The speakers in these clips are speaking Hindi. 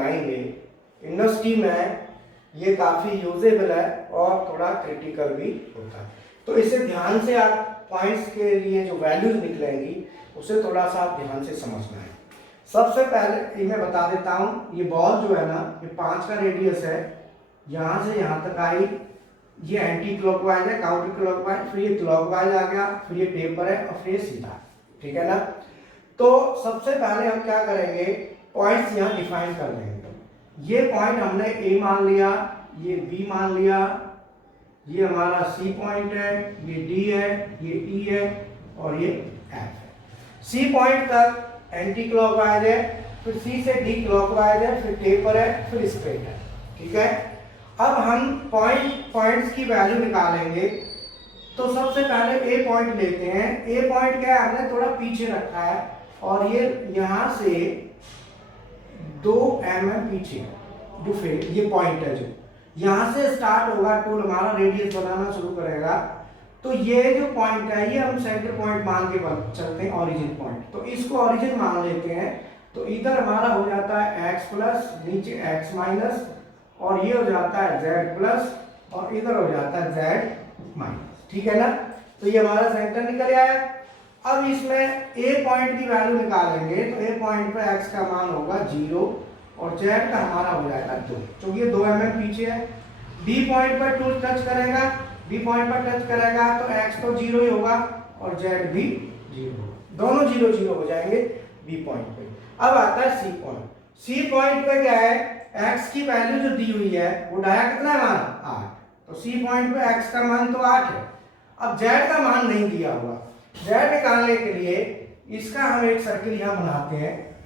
बनाएंगे यूनिवर्सिटी में ये काफ़ी यूजेबल है और थोड़ा क्रिटिकल भी होता है। तो इसे ध्यान से आप पॉइंट्स के लिए जो वैल्यूज निकलेंगी उसे थोड़ा सा आप ध्यान से समझना है। सबसे पहले ये मैं बता देता हूँ, ये बॉल जो है ना ये 5 का रेडियस है, यहाँ से यहाँ तक आई, ये एंटी क्लॉकवाइज है, काउंटर क्लॉकवाइज, फिर ये क्लॉकवाइज आ गया, फिर ये टेपर है और फिर सीधा, ठीक है ना। तो सबसे पहले हम क्या करेंगे, पॉइंट्स यहाँ डिफाइन कर देंगे। ये पॉइंट हमने ए मान लिया, ये बी मान लिया, ये हमारा सी पॉइंट है, ये डी है, ये ई है और ये एफ है। सी पॉइंट तक एंटी क्लॉकवाइज है, फिर सी से डी क्लॉकवाइज है, फिर टेपर है, फिर स्ट्रेट है, ठीक है। अब हम पॉइंट्स की वैल्यू निकालेंगे। तो सबसे पहले ए पॉइंट लेते हैं। ए पॉइंट क्या है, हमने थोड़ा पीछे रखा है और ये यहां से 2 mm पीछे जो फिर ये पॉइंट है, जो यहां से स्टार्ट होगा टूल हमारा रेडियस बनाना शुरू करेगा। तो ये जो पॉइंट है ये हम सेंटर पॉइंट मान के चलते हैं, ओरिजिन पॉइंट। तो इसको ओरिजिन मान लेते हैं। तो इधर हमारा हो जाता है x प्लस, नीचे x माइनस, और ये हो जाता है z प्लस, और इधर हो जाता है z माइनस, ठीक है ना। तो ये हमारा सेंटर निकल आया। अब इसमें a पॉइंट की वैल्यू निकालेंगे। तो a पॉइंट पर x का मान होगा 0 और z का हमारा हो जाएगा 2, क्योंकि ये 2 mm पीछे है। d पॉइंट पर टूल टच करेगा, b पॉइंट पर टच करेगा तो x तो 0 ही होगा और z भी 0 होगा, दोनों 0 0 हो जाएंगे b पॉइंट पे। अब आता है c पॉइंट। c पॉइंट पे क्या है, x की वैल्यू जो दी हुई है वो डाया कितना है मान 8। तो c पॉइंट पे x का मान तो 8 है। अब z का मान नहीं दिया हुआ। z निकालने के लिए इसका हम एक सर्किल यहां बनाते हैं।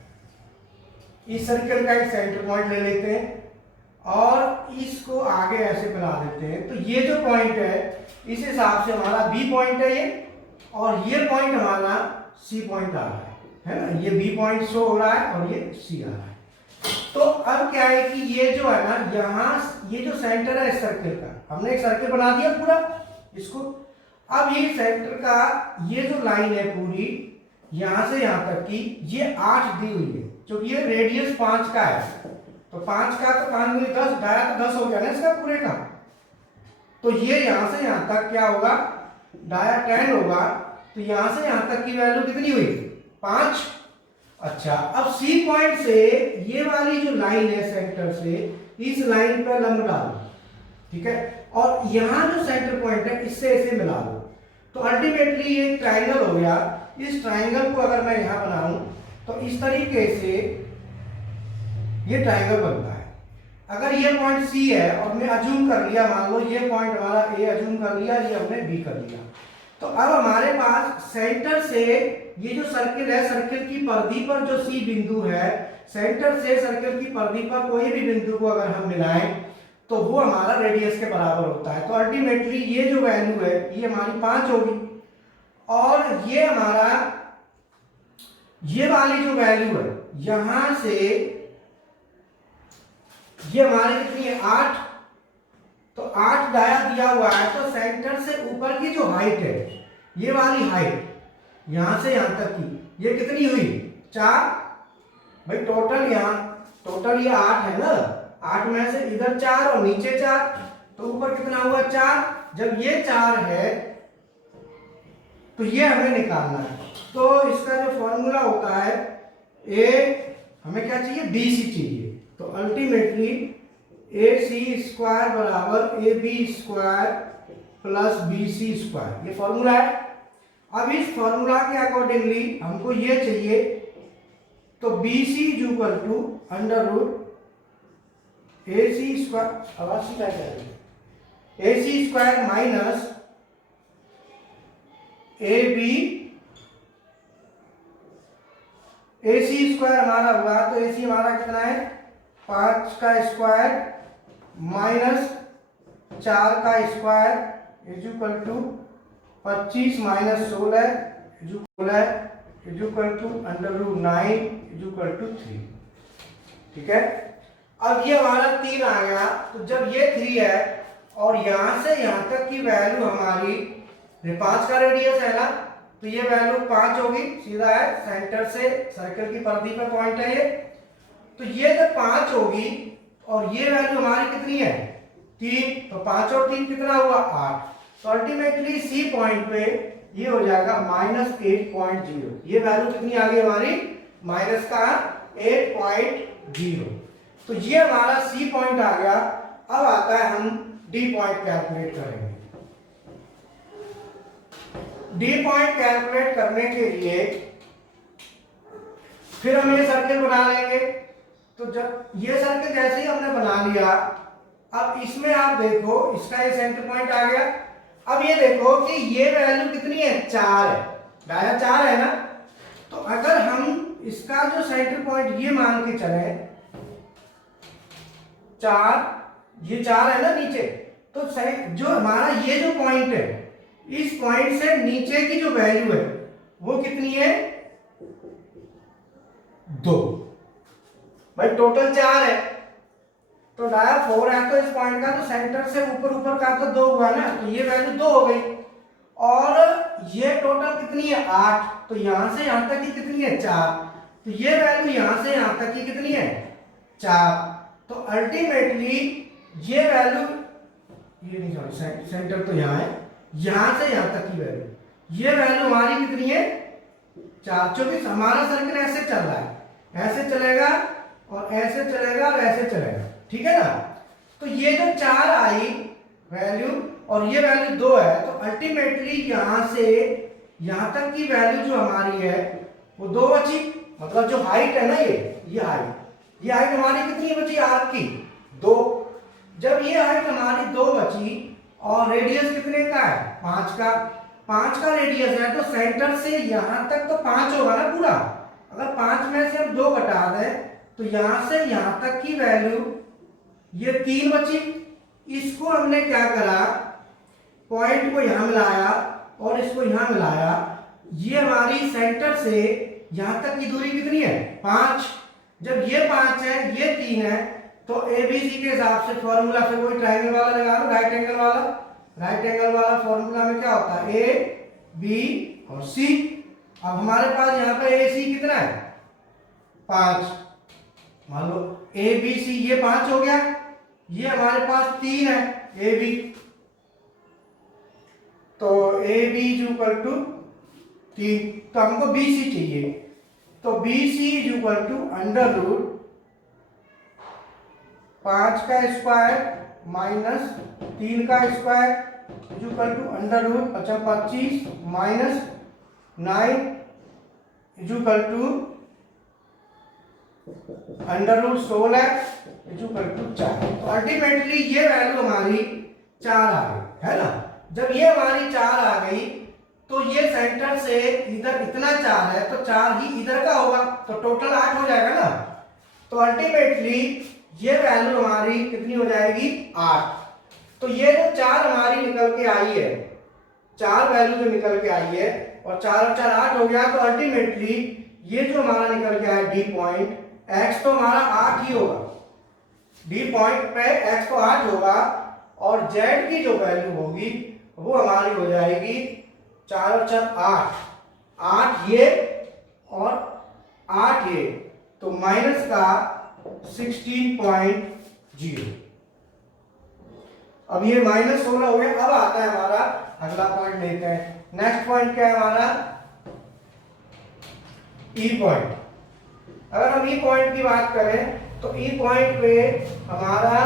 इस सर्किल का एक सेंटर पॉइंट ले लेते हैं और इसको आगे ऐसे बना देते हैं। तो ये जो पॉइंट है इस हिसाब से हमारा b पॉइंट है ये, और ये पॉइंट हमारा c पॉइंट आ रहा है ना। ये b पॉइंट शो हो रहा है और ये c आ रहा है। तो अब क्या है कि ये जो है ना, यहाँ ये जो सेंटर है इस सर्किल का, हमने एक सर्किल बना दिया पूरा इसको। अब ये सेंटर का ये जो लाइन है पूरी यहां से यहां तक की, ये 8 दी हुई है, क्योंकि ये रेडियस 5 का है। तो 5 का तो 5 गुनी 10, डाया तो 10 हो गया ना इसका पूरे का। तो ये यहां से यहां तक क्या होगा, डाया 10 होगा। तो यहां से यहां तक की वैल्यू कितनी हुई, 5। अच्छा, अब सी पॉइंट से ये वाली जो लाइन है सेंटर से, इस लाइन पर लंब डालो, ठीक है। और यहां जो सेंटर पॉइंट है इससे इसे मिला दो। तो अल्टीमेटली ये ट्राइंगल हो गया। इस ट्राइंगल को अगर मैं यहां बनाऊं तो इस तरीके से ये ट्राइंगल बनता है। अगर ये पॉइंट सी है और मैं अज्यूम कर लिया, मान लो ये पॉइंट हमारा ए अज्यूम कर लिया, ये हमने बी कर लिया। तो अब हमारे पास सेंटर से ये जो सर्किल है, सर्किल की परिधि पर जो सी बिंदु है, सेंटर से सर्किल की परिधि पर कोई भी बिंदु को अगर हम मिलाएं तो वो हमारा रेडियस के बराबर होता है। तो अल्टीमेटली ये जो वैल्यू है ये हमारी 5 होगी, और ये हमारा ये वाली जो वैल्यू है यहां से ये हमारी कितनी है 8। तो 8 डाया दिया हुआ है। तो सेंटर से ऊपर की जो हाइट है, ये वाली हाइट यहां से यहां तक की, ये कितनी हुई 4। भाई टोटल ये 8 है ना, 8 में से इधर 4 और नीचे 4, तो ऊपर कितना हुआ 4। जब ये 4 है तो ये हमें निकालना है। तो इसका जो फॉर्मूला होता है, ए हमें क्या चाहिए, बी सी चाहिए। तो अल्टीमेटली ए सी स्क्वायर बराबर A B square plus B C square, ये फॉर्मूला है। अब इस फॉर्मूला के अकॉर्डिंगली हमको ये चाहिए। तो B C is equal to under root A C square, आवाज सी क्या करेंगे, A C square minus A C square हमारा हुआ। तो ए सी हमारा कितना है 5 का स्क्वायर माइनस 4 का स्क्वायर इज इक्वल टू 25 माइनस 16 is equal to under root 9 is equal to 3, ठीक है। अब ये हमारा 3 आ गया। तो जब ये 3 है और यहां से यहां तक की वैल्यू हमारी 5 का रेडियस है ना, तो ये वैल्यू 5 होगी, सीधा है, सेंटर से सर्कल की परिधि पर पॉइंट है ये। तो ये जब 5 होगी और ये वैल्यू हमारी कितनी है 3, तो 5 और 3 कितना हुआ 8। तो अल्टीमेटली सी पॉइंट पे ये हो जाएगा -8.0। ये वैल्यू कितनी आ गई हमारी माइनस का 8.0। तो ये हमारा सी पॉइंट आ गया। अब आता है हम डी पॉइंट कैलकुलेट करेंगे। डी पॉइंट कैलकुलेट करने के लिए फिर हम ये सर्किल बना लेंगे। तो जब ये सर्किल जैसे ही हमने बना लिया, अब इसमें आप देखो इसका ये सेंटर पॉइंट आ गया। अब ये देखो कि ये वैल्यू कितनी है 4 है, डाया 4 है ना। तो अगर हम इसका जो सेंटर पॉइंट ये मान के चले 4, ये 4 है ना नीचे, तो जो हमारा ये जो पॉइंट है इस पॉइंट से नीचे की जो वैल्यू है वो कितनी है 2। भाई टोटल 4 है तो डाया 4 है, तो इस पॉइंट का तो सेंटर से ऊपर ऊपर का तो 2 हुआ ना, तो ये वैल्यू 2 हो गई। और ये टोटल कितनी है 8, तो यहां से यहां तक की कितनी है 4, तो ये वैल्यू यहां से यहां तक की कितनी है 4। तो अल्टीमेटली ये वैल्यू, ये नहीं सॉरी सेंटर तो यहां है, यहां से यहां तक की वैल्यू, ये वैल्यू हमारी कितनी है 4। क्योंकि हमारा सर्किल ऐसे चल रहा है, ऐसे चलेगा और ऐसे चलेगा और ऐसे चलेगा, ठीक है ना। तो ये जो 4 आई वैल्यू और ये वैल्यू 2 है, तो अल्टीमेटली यहां से यहां तक की वैल्यू जो हमारी है वो 2 बची। मतलब जो हाइट है ना ये हाइट हमारी कितनी बची आर्क की 2। जब ये हाइट हमारी 2 बची और रेडियस कितने का है 5 का रेडियस है, तो सेंटर से यहां तक तो 5 होगा ना पूरा। अगर 5 में से हम 2 घटा दें तो यहां से यहां तक की वैल्यू ये 3 बची। इसको हमने क्या करा, पॉइंट को यहां मिलाया और इसको यहां मिलाया। ये हमारी सेंटर से यहां तक की दूरी कितनी है 5। जब ये 5 है ये 3 है, तो एबीसी के हिसाब से फॉर्मूला फिर वही ट्रायंगल वाला लगा लो, राइट एंगल वाला फॉर्मूला में क्या होता है ए बी और सी। अब हमारे पास यहाँ पे ए सी कितना है 5, मान लो ए बी सी ये 5 हो गया, ये हमारे पास 3 है ए बी, तो A B is equal to 3। तो हमको बी सी चाहिए, तो B C is equal to under root 5 का स्क्वायर माइनस 3 का square is equal to under root 25 minus 9 is equal to under root 16 is equal to 4। तो अल्टीमेटली ये वैल्यू हमारी 4 आ गई है ना। जब ये हमारी 4 आ गई तो ये सेंटर से इधर इतना 4 है, तो 4 ही इधर का होगा, तो टोटल 8 हो जाएगा ना। तो अल्टीमेटली ये वैल्यू हमारी कितनी हो जाएगी 8। तो ये जो 4 हमारी निकल के आई है, 4 वैल्यू जो निकल के आई है और 4 और 4 8 हो गया, तो अल्टीमेटली ये जो हमारा निकल के आया डी पॉइंट, x तो हमारा 8 ही होगा, डी पॉइंट पे x तो 8 होगा और z की जो वैल्यू होगी वो हमारी हो जाएगी 4 और 4 8 ये और 8 ये, तो माइनस का 16.0। अब ये -16 हो गया। अब आता है हमारा अगला पॉइंट, लेते हैं नेक्स्ट पॉइंट क्या है हमारा ई पॉइंट। अगर हम ई पॉइंट की बात करें तो ई पॉइंट पे हमारा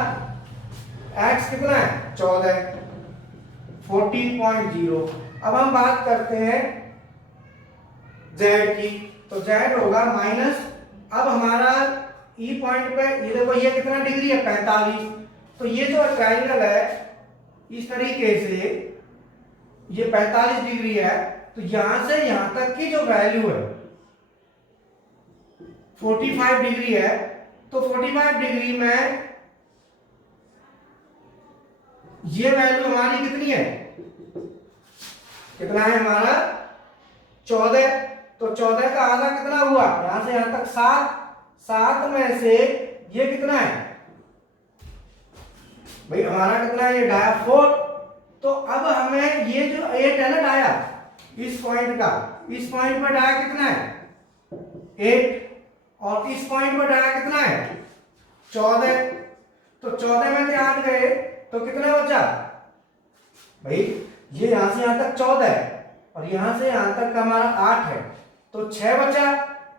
x कितना है 14 14.0। अब हम बात करते हैं z की, तो z होगा माइनस, अब हमारा ई पॉइंट पे ये देखो ये कितना डिग्री है 45, तो ये जो ट्रायंगल है इस तरीके से ये 45 डिग्री है, तो यहां से यहां तक की जो वैल्यू है 45 डिग्री है, तो 45 डिग्री में ये वैल्यू हमारी कितनी है, कितना है हमारा 14, तो 14 का आधा कितना हुआ यहां से यहां तक 7 में से ये कितना है भाई हमारा कितना है ये डाया 4। तो अब हमें ये जो 8 है ना डाया इस पॉइंट का, इस पॉइंट पर डाया कितना है 8, और इस पॉइंट पर डाया कितना है 14, तो 14 में से 8 गए तो कितना बचा भाई, ये यहां से यहां तक 14 है और यहां से यहां तक का हमारा 8 है, तो 6 बचा,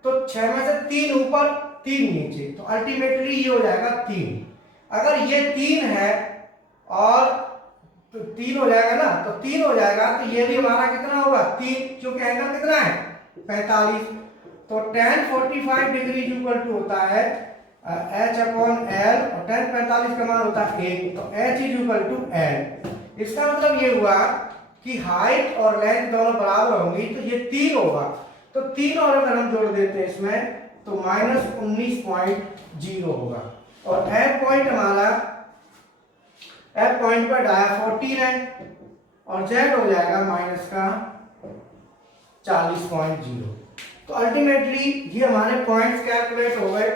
तो 6 में से 3 ऊपर 3 नीचे, तो अल्टीमेटली ये हो जाएगा 3। अगर ये 3 है और तो 3 हो जाएगा ना, तो 3 हो जाएगा तो ये भी हमारा कितना होगा 3, क्योंकि एंगल कितना है 45, तो tan 45 डिग्री इक्वल टू होता है h अपॉन l और tan 45 का मान होता है 1, तो h is equal to l। इसका मतलब ये हुआ कि हाइट और लेंथ दोनों बराबर होंगी, तो ये 3 होगा, तो 3 और अगर हम जोड़ देते हैं इसमें तो -19.0 होगा। और F पॉइंट हमारा, F पॉइंट पर डाया 14 है और Z हो जाएगा माइनस का 40.0। तो अल्टीमेटली ये हमारे पॉइंट्स कैलकुलेट हो गए।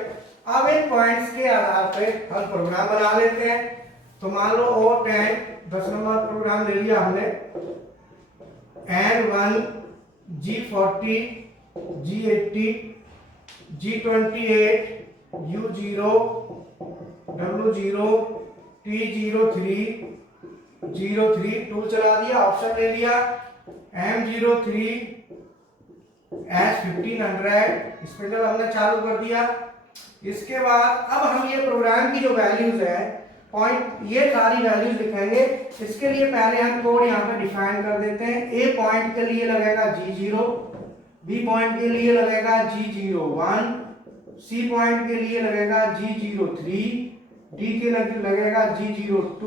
अब इन पॉइंट्स के आधार पे हम प्रोग्राम बना लेते हैं। तो मान लो O10 10 नंबर प्रोग्राम ले लिया हमने, N1 G40 G80 G28 U0 W0 T03 03 tool चला दिया, ऑप्शन ले लिया, M03 S1500 स्पिंडल हमने चालू कर दिया। इसके बाद अब हम ये प्रोग्राम की जो वैल्यूज है पॉइंट, ये सारी वैल्यूज लिखेंगे। इसके लिए पहले हम कोड यहाँ पे डिफाइन कर देते हैं। ए पॉइंट के लिए लगेगा G0, बी पॉइंट के लिए लगेगा G01, सी पॉइंट के लिए लगेगा G03, डी के लगेगा G02,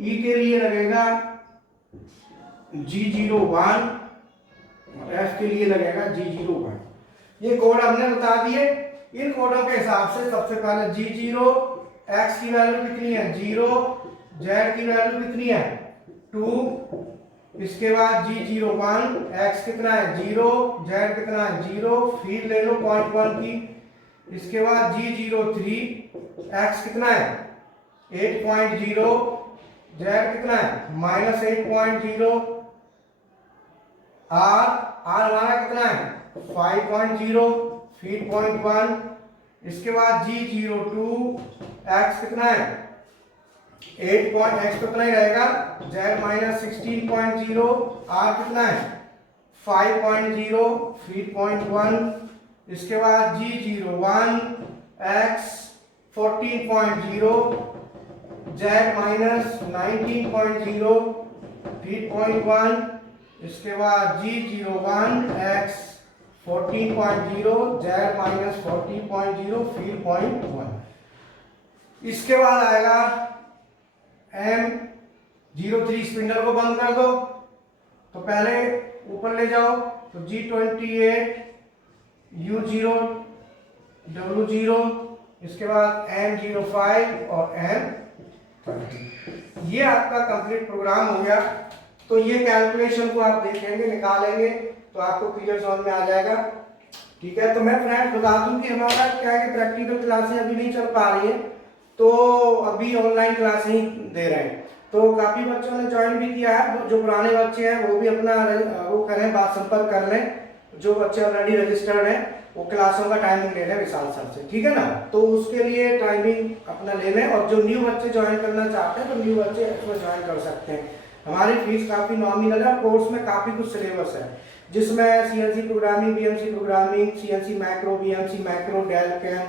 ई के लिए लगेगा G01 और एफ के लिए लगेगा G01। ये कोड हमने बता दिए। इन कोडों के हिसाब से सबसे पहले G0 x की वैल्यू कितनी है 0, z की वैल्यू कितनी है 2, इसके बाद G01 x कितना है 0, z कितना है 0, फिर ले लो 0.1 की, इसके बाद G03 x कितना है 8.0, z कितना है -8.0, r हमारा कितना है 5.0, फिर 0.1, इसके बाद G02 x कितना है 8 x कितना ही रहेगा, z -16.0, r कितना है 5.0, फिर 0.1, इसके बाद G01 x 14.0, z -19.0, फिर 0.1, इसके बाद G01 x 14.0, z -14.0, फिर 0.1। इसके बाद आएगा M03 स्पिंडल को बंद कर दो, तो पहले ऊपर ले जाओ, तो G28 U0 W0, इसके बाद M05 और M30। ये आपका कंप्लीट प्रोग्राम हो गया। तो ये कैलकुलेशन को आप देखेंगे, निकालेंगे तो आपको क्लियर समझ में आ जाएगा। ठीक है, तो मैं फ्रेंड बता दूं कि हमारा क्या है कि प्रैक्टिकल क्लासें अभी नहीं चल पा रही है, तो अभी ऑनलाइन क्लासें ही दे रहे हैं। तो काफी बच्चों ने ज्वाइन भी किया है, जो पुराने बच्चे हैं वो भी अपना वो करें, बात संपर्क कर लें। जो बच्चे ऑलरेडी रजिस्टर्ड हैं वो क्लासों का टाइमिंग ले लें विशाल सर से, ठीक है ना। तो उसके लिए टाइमिंग अपना ले लें, और जो न्यू बच्चे ज्वाइन करना चाहते हैं तो न्यू बच्चे इसमें ज्वाइन कर सकते हैं। हमारी फीस काफी नॉमिनल है, कोर्स में काफी कुछ सिलेबस है, जिसमें CNC programming, BMC programming, CNC macro, BMC macro, Delcam,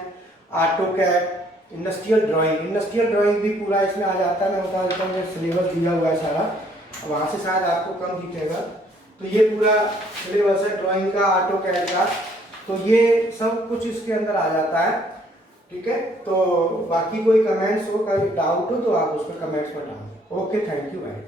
AutoCAD, industrial drawing भी पूरा इसमें आ जाता है। मैं बता देता हूँ, सिलेबस दिया हुआ है सारा, वहाँ से शायद आपको कम दिखेगा। तो ये पूरा सिलेबस है ड्राइंग का, ऑटोकैड का, तो ये सब कुछ इसके अंदर आ जाता है। ठीक है, तो बाकी कोई कमेंट्स हो, कोई डाउट हो तो आप उसको कमेंट्स में डालें। Okay, thank you very much.